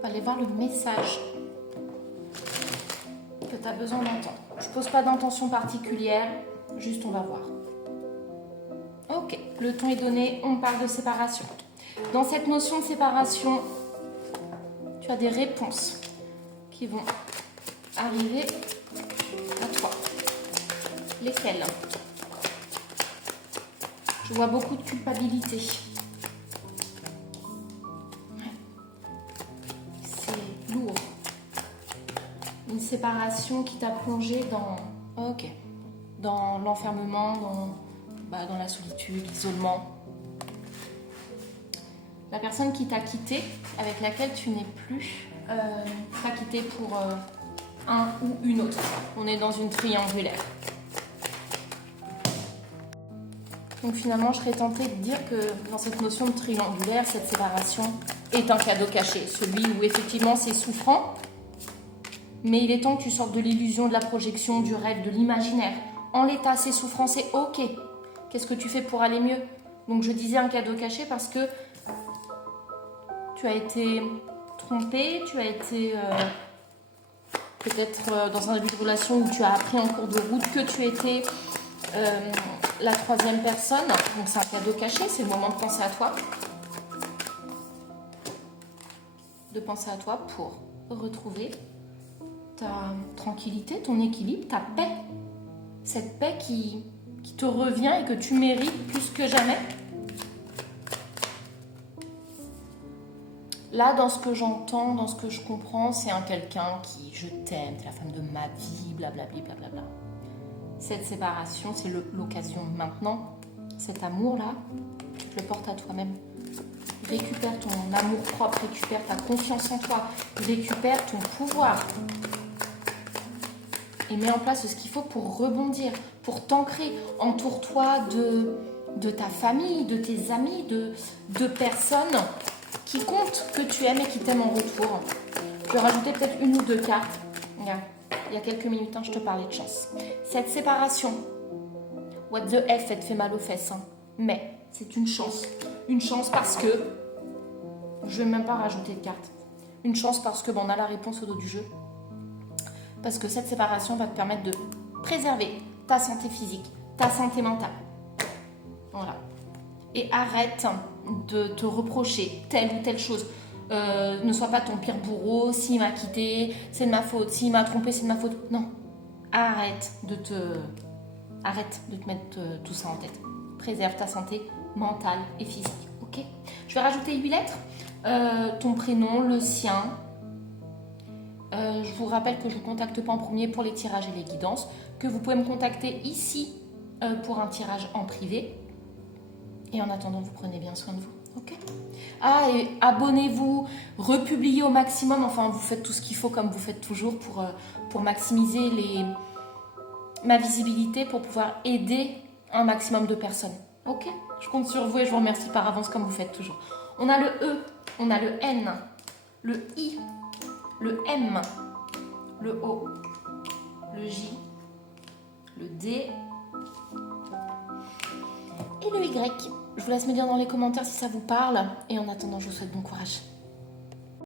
On va aller voir le message que tu as besoin d'entendre. Je ne pose pas d'intention particulière, juste on va voir. Ok, le ton est donné, on parle de séparation. Dans cette notion de séparation, tu as des réponses qui vont arriver à toi. Lesquelles? Je vois beaucoup de culpabilité. C'est lourd. Une séparation qui t'a plongé dans l'enfermement, dans la solitude, l'isolement. La personne qui t'a quitté, avec laquelle tu n'es plus, t'a quitté pour un ou une autre. On est dans une triangulaire. Donc finalement, je serais tentée de dire que dans cette notion de triangulaire, cette séparation est un cadeau caché. Celui où effectivement c'est souffrant, mais il est temps que tu sortes de l'illusion, de la projection, du rêve, de l'imaginaire. En l'état, c'est souffrant, c'est ok. Qu'est-ce que tu fais pour aller mieux? Donc je disais un cadeau caché parce que tu as été trompé, tu as été peut-être dans un début de relation où tu as appris en cours de route que tu étais la troisième personne. Donc c'est un cadeau caché, c'est le moment de penser à toi. De penser à toi pour retrouver ta tranquillité, ton équilibre, ta paix. Cette paix qui te revient et que tu mérites plus que jamais. Là, dans ce que j'entends, dans ce que je comprends, c'est un quelqu'un qui, je t'aime, t'es la femme de ma vie, blablabla, blablabla. Cette séparation, c'est l'occasion maintenant. Cet amour-là, tu le portes à toi-même. Récupère ton amour-propre, récupère ta confiance en toi, récupère ton pouvoir. Et mets en place ce qu'il faut pour rebondir, pour t'ancrer. Entoure-toi de ta famille, de tes amis, de personnes qui comptent, que tu aimes et qui t'aiment en retour. Je vais rajouter peut-être une ou deux cartes. Regarde, il y a quelques minutes, je te parlais de chance. Cette séparation, what the F, elle te fait mal aux fesses. Mais c'est une chance. Une chance parce que, je ne vais même pas rajouter de cartes. Une chance parce que on a la réponse au dos du jeu. Parce que cette séparation va te permettre de préserver ta santé physique, ta santé mentale. Voilà. Et arrête de te reprocher telle ou telle chose. Ne sois pas ton pire bourreau. S'il m'a quitté, c'est de ma faute. S'il m'a trompé, c'est de ma faute. Non. Arrête de te mettre tout ça en tête. Préserve ta santé mentale et physique. Ok? Je vais rajouter 8 lettres. Ton prénom, le sien. Je vous rappelle que je ne vous contacte pas en premier pour les tirages et les guidances, que vous pouvez me contacter ici pour un tirage en privé. Et en attendant, vous prenez bien soin de vous. Ok? Ah, et abonnez-vous, republiez au maximum. Enfin, vous faites tout ce qu'il faut comme vous faites toujours pour maximiser ma visibilité, pour pouvoir aider un maximum de personnes. Ok? Je compte sur vous et je vous remercie par avance comme vous faites toujours. On a le E, on a le N, le I, le M, le O, le J, le D et le Y. Je vous laisse me dire dans les commentaires si ça vous parle. Et en attendant, je vous souhaite bon courage.